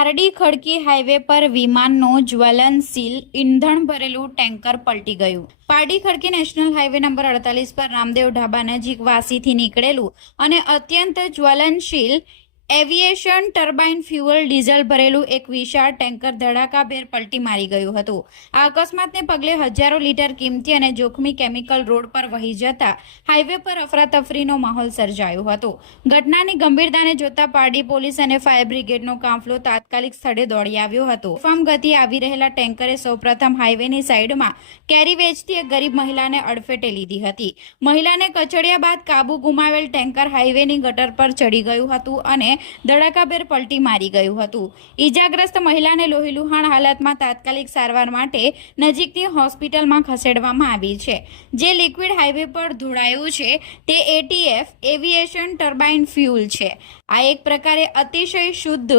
પારડી ખડકી હાઈવે પર વિમાનનું જ્વલનશીલ ઈંધણ ભરેલું ટેન્કર પલટી ગયું। પારડી ખડકી નેશનલ હાઈવે નંબર 48 પર રામદેવ ઢાબા નજીક વાસીથી નીકળેલું અને અત્યંત જ્વલનશીલ એવિએશન ટર્બાઇન ફ્યુઅલ ડીઝલ ભરેલું એક વિશાળ ટેન્કર ધડાકાભેર પલટી મારી ગયું હતું। આ અકસ્માતને પગલે હજારો લીટર કિંમતી અને જોખમી કેમિકલ રોડ પર વહી જતા હાઈવે પર અફરાતફરીનો માહોલ સર્જાયો હતો। ઘટનાની ગંભીરતાને જોતા પારડી પોલીસ અને ફાયર બ્રિગેડનો કાફલો તાત્કાલિક સ્થળે દોડી આવ્યો હતો। બેફામ ગતિએ આવી રહેલા ટેન્કરે સૌપ્રથમ હાઈવેની સાઈડમાં કેરી વેચતી એક ગરીબ મહિલાને અડફેટે લીધી હતી। મહિલાને કચડ્યા બાદ કાબુ ગુમાવેલ ટેન્કર હાઈવેની ગટર પર ચડી ગયું હતું અને ધડાકાભેર પલટી મારી ગયું હતું। ઈજાગ્રસ્ત મહિલાને લોહીલુહાણ હાલતમાં તાત્કાલિક સારવાર માટે નજીકની હોસ્પિટલમાં ખસેડવામાં આવી છે। જે લિક્વિડ હાઈવે પર ધોળાયું છે તે એટીએફ એવિએશન ટર્બાઇન ફ્યુઅલ છે। આ એક પ્રકારે અતિશય શુદ્ધ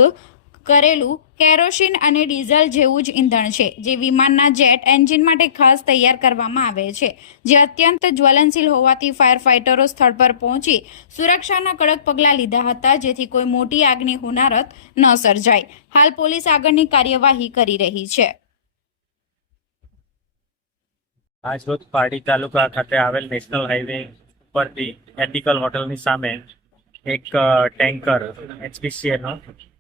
કરેલું કેરોસીન અને ડીઝલ જેવું જ ઈંધણ છે જે વિમાનના જેટ એન્જિન માટે ખાસ તૈયાર કરવામાં આવે છે, જે અત્યંત જ્વલનશીલ હોવાથી ફાયર ફાઇટરો સ્થળ પર પહોંચી સુરક્ષાના કડક પગલાં લીધા હતા જેથી કોઈ મોટી આગની હોનારત ન સર્જાય। હાલ પોલીસ આગળની કાર્યવાહી કરી રહી છે। આજ રોજ પારડી તાલુકા ખાતે આવેલ નેશનલ હાઈવે પરથી એથિકલ હોટલની સામે એક ટેન્કર એચપીસીએલનો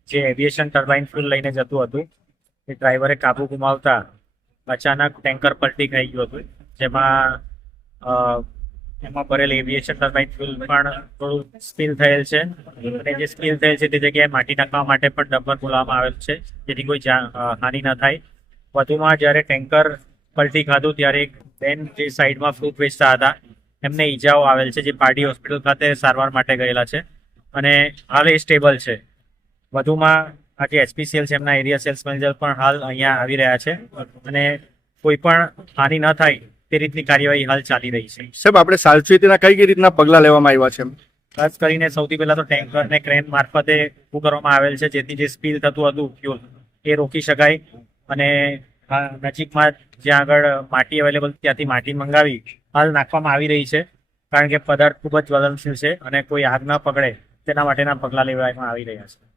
જે એવિએશન ટર્બાઇન ફ્યુઅલ લઈને જતું હતું એ ડ્રાઈવરે કાબુ ગુમાવતા અચાનક ટેન્કર પલટી ખાઈ ગયું હતું, જેમાં એમાં ભરેલ એવિએશન ટર્બાઇન ફ્યુઅલ પણ થોડું સ્પીલ થયેલ છે અને જે સ્પીલ થયેલ છે તે જગ્યાએ માટી નાખવા માટે પણ ડમ્પર બોલાવવામાં આવેલ છે જેથી કોઈ હાનિ ન થાય। વધુમાં જ્યારે ટેન્કર પલટી ખાધું ત્યારે એક બેન જે સાઈડમાં ફ્રૂટ વેચતા હતા એમને ઈજાઓ આવેલ છે, જે પારડી હોસ્પિટલ ખાતે સારવાર માટે ગયેલા છે અને હાલ એ સ્ટેબલ છે। વધુમાં આ જે એચપીસીએલ છે એમના એરિયા સેલ્સ મેનેજર પણ હાલ અહીંયા આવી રહ્યા છે અને કોઈ પણ હાનિ ન થાય તે રીતની કાર્યવાહી હાલ ચાલી રહી છે। સાહેબ, આપણે સાવચેતીના કઈ રીતના પગલાં લેવામાં આવ્યા છે? ખાસ કરીને સૌથી પહેલા તો ટેન્કરને ક્રેન મારફતે ઊભું કરવામાં આવેલ છે જેથી જે સ્પીલ થતું હતું ફ્યુઅલ એ રોકી શકાય અને નજીકમાં જ્યાં આગળ માટી અવેલેબલ ત્યાંથી માટી મંગાવી હાલ નાખવામાં આવી રહી છે, કારણ કે પદાર્થ ખૂબ જ જ્વલનશીલ છે અને કોઈ આગ ન પકડે તેના માટેના પગલાં લેવામાં આવી રહ્યા છે।